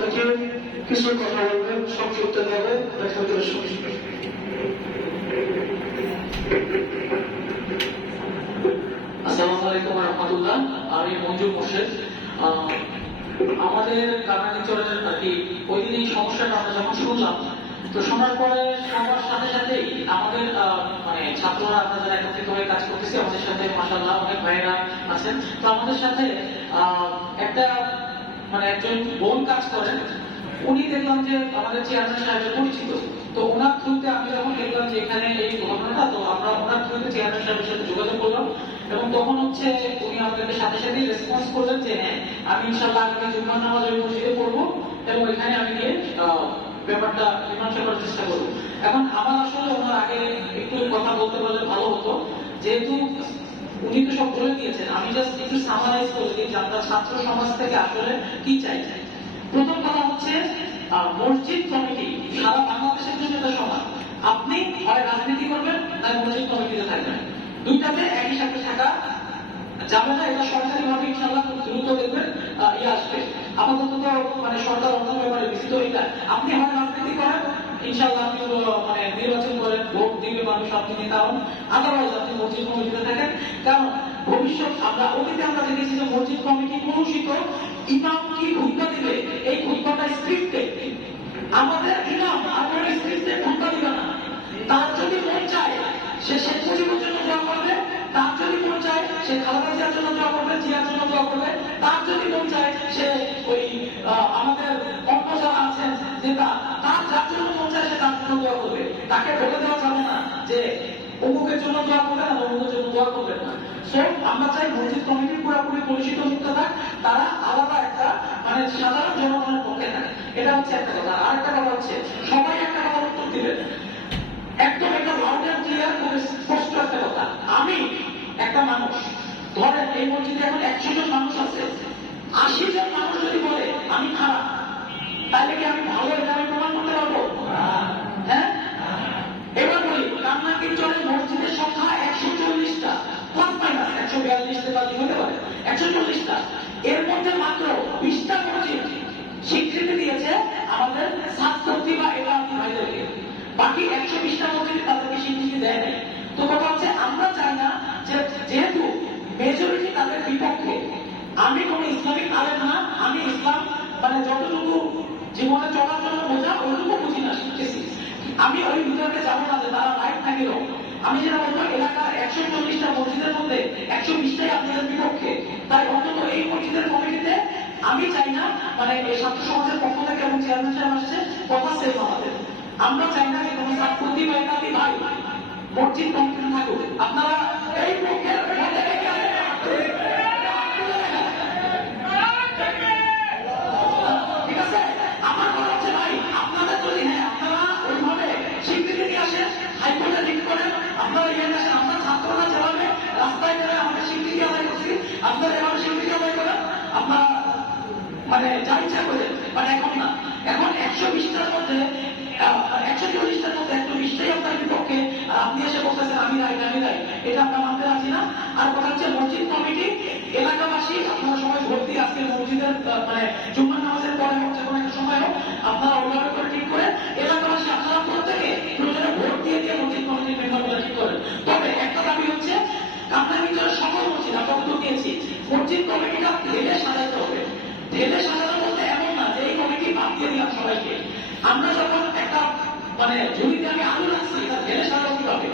থেকে কিছু কথা বলবেন সংক্ষিপ্ত ভাবে দেখা করে শুনছি। আসসালামু আলাইকুম ওয়া রাহমাতুল্লাহ। আমি মঞ্জুর মোর্শেদ। আমাদের কারণাঞ্চলের আর কি ওই দিন এই সমস্যাটা আমরা যখন শুনলাম, তো শোনার পরে সবার সাথে সাথেই আমাদের মানে ছাত্ররা আমরা যারা একত্রিত হয়ে কাজ করতেছি, আমাদের সাথে মাশাআল্লাহ অনেক ভাইয়েরা আছেন। তো আমাদের সাথে একটা মানে একজন বোন কাজ করেন, উনি দেখলাম যে আমাদের চেয়ারম্যান সাহেবের পরিচিত। তো ওনার থ্রুতে আমি যখন দেখলাম যে এখানে এই ঘটনাটা, তো আমরা ওনার থ্রুতে চেয়ারম্যান সাহেবের সাথে যোগাযোগ করলাম এবং তখন হচ্ছে উনি আমাদেরকে সাথে সাথে রেসপন্স করলেন যে হ্যাঁ, আমি ইনশাআল্লাহ আগামী জুম্মার নামাজ ওই মসজিদে পড়বো এবং এখানে আমি গিয়ে ব্যাপারটা মীমাংসা করার চেষ্টা করবো। এখন আমার আসলে ওনার আগে একটু কথা বলতে পারলে ভালো হতো, যেহেতু উনি তো সব বলে দিয়েছেন। আমি জাস্ট একটু সামারাইজ করে দিই যে আমরা ছাত্র সমাজ থেকে আসলে কি চাই। প্রথম কথা হচ্ছে মসজিদ কমিটি সারা বাংলাদেশের জন্য এটা সমান। আপনি হয় রাজনীতি করবেন না মসজিদ কমিটিতে থাকবেন, দুইটাতে একই সাথে থাকা যাবে না। এটা সরকারি ভাবে ইনশাআল্লাহ খুব দ্রুত দেখবেন আসবে। আপাতত তো মানে সরকার অন্য ব্যাপারে বিস্তৃত এটা আপনি হয় রাজনীতি করেন, ইনশাআল্লাহ আপনি মানে নির্বাচন করেন, ভোট দিবে মানুষ, আপনি নেতা হন। আদারওয়াইজ আপনি মসজিদ কমিটিতে থাকেন। কারণ ভবিষ্যৎ আমরা অতীতে আমরা দেখেছি যে মসজিদ কমিটি কলুষিত, ইমাম কি খুতবা দিবে এই খুতবাটা স্ক্রিপ্টে, আমাদের ইমাম আপনার স্ক্রিপ্টে খুতবা দিবে না। তার যদি মন চায় সে শেখ মুজিবের জন্য দোয়া করবে, তার যদি মন চায় সে খালেদা জিয়ার জন্য দোয়া করবে, জিয়ার জন্য দোয়া করবে, তার যদি মন চায় সে ওই আমাদের অন্য যারা আছেন নেতা, তার যার জন্য মন চায় সে তার জন্য দোয়া করবে। তাকে বলে দেওয়া যাবে না যে অমুকের জন্য দোয়া করবেন আর অমুকের জন্য দোয়া করবেন না। সো আমরা চাই মসজিদ কমিটি পুরোপুরি কলুষিত মুক্ত থাক, তারা আলাদা একটা মানে সাধারণ জনগণের পক্ষে থাকে। এটা হচ্ছে একটা কথা। আর একটা কথা হচ্ছে সবাই একটা কথা উত্তর দিবেন, একদম একটা লাউড এন্ড ক্লিয়ার করে স্পষ্ট একটা কথা। আমি একটা মানুষ, ধরেন এই মসজিদে এখন 100 জন মানুষ আছে, 80 জন মানুষ যদি বলে আমি খারাপ, তাহলে কি আমি ভালো এটা আমি প্রমাণ করতে পারবো? হ্যাঁ, এবার বলি কামনাকির চরে মসজিদের সংখ্যা 140টা, প্লাস মাইনাস 142 থেকে হতে পারে 140টা। এর মধ্যে মাত্র 20টা মসজিদ স্বীকৃতি দিয়েছে আমাদের ছাত্রী বা এলাকার ভাইদেরকে, বাকি 120টা মসজিদ তাদেরকে স্বীকৃতি দেয় নাই। তো কথা হচ্ছে আমরা চাই না যে যেহেতু মেজরিটি তাদের বিপক্ষে, আমি কোনো ইসলামিক আলেম না, আমি ইসলাম মানে যতটুকু জীবনে চলার জন্য বোঝা ওইটুকু বুঝি না, শিখতেছি। আমি ওই ভিতরে যাবো না যে তারা রাইট থাকিল। আমি যেটা বলবো এলাকার 140টা মসজিদের মধ্যে 120টাই আপনাদের বিপক্ষে, তাই অন্তত এই মসজিদের কমিটিতে আমি চাই না মানে এই ছাত্র সমাজের পক্ষ থেকে এবং চেয়ারম্যান সাহেব আসছে কথা সেম আমাদের। আমরা চাই না যে কোনো ছাত্রী বা একাতি ভাই মসজিদ কমিটিতে থাকুক। আপনারা এই পক্ষের ঠিক আছে। আমার কথা হচ্ছে ভাই আপনাদের যদি হ্যাঁ আপনারা ওইভাবে স্বীকৃতি নিয়ে আসেন, হাইকোর্টে লিখ করেন, আপনারা এখানে আসেন, আমরা ছাত্ররা যেভাবে রাস্তায় বেরোয় আমাদের স্বীকৃতি আদায় করছি, আপনারা এভাবে স্বীকৃতি আদায় করেন, আপনারা মানে যা ইচ্ছা করে। মানে এখন না, এখন 120টার মধ্যে 140টার মধ্যে 120টাই আপনার বিপক্ষে, আর আপনি এসে বলতেছেন আমি রাইট আমি রাইট, এটা আমরা মানতে রাজি না। আর কথা হচ্ছে মসজিদ কমিটি এলাকাবাসী আপনারা সবাই ভোট দিয়ে আজকে মসজিদের মানে জুম্মার নামাজের পরে হচ্ছে কোনো একটা সময় হোক, আপনারা ওইভাবে করে ঠিক করে এলাকাবাসী আপনারা প্রত্যেকে প্রয়োজনে ভোট দিয়ে দিয়ে মসজিদ কমিটির মেম্বারগুলো ঠিক করেন। তবে একটা দাবি হচ্ছে কামরাঙ্গীরচরের সকল মসজিদ আমরা উদ্যোগ নিয়েছি, মসজিদ কমিটিটা ঢেলে সাজাতে হবে। ঢেলে সাজানো বলতে এমন না যে এই কমিটি বাদ দিয়ে দিলাম সবাইকে। আমরা যখন একটা মানে ঝুড়িতে আমি আলু রাখছি, এটা ঢেলে সাজানো কি হবে?